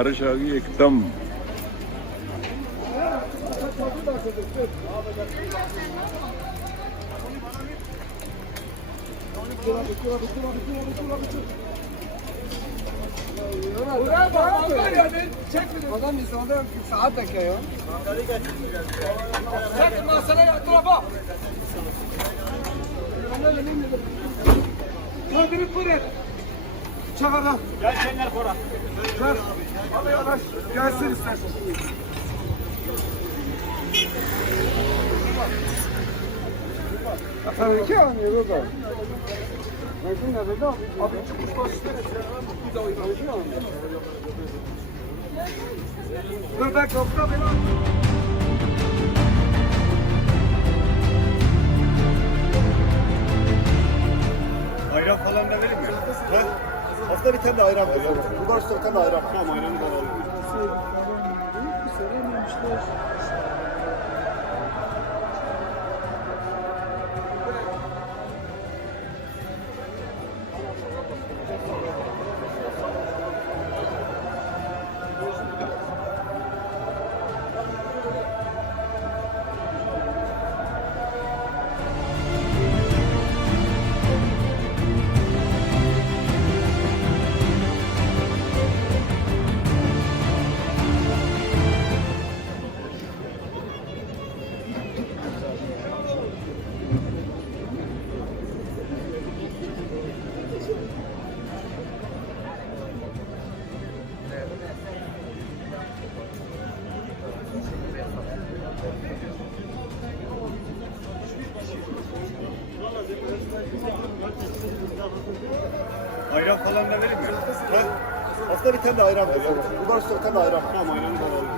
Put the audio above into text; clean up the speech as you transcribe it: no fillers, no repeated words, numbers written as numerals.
बारिश आ गई एकदम। Adam insanlar saat bekliyor. Çek masaya tarafa. Hadi buraya. Çakara. Gel Şener Bora. Gel. Abi yavaş. Gelsin istersen. Efendim ki anlıyor baba. Ben şimdi ne dedim? Abi çıkmış başları. Bir daha oynayacağım. Dur bak doktor benim. Ayran falan da vereyim mi? Ha? Hafta bir tane de ayran ver. Bu başta bir tane de ayran. Tamam ayranı da alalım. Ayran falan da vereyim mi? Ha? Hafta bir tane de ayran ver. Bu başta bir tane de ayran. Tamam ayranı da alalım.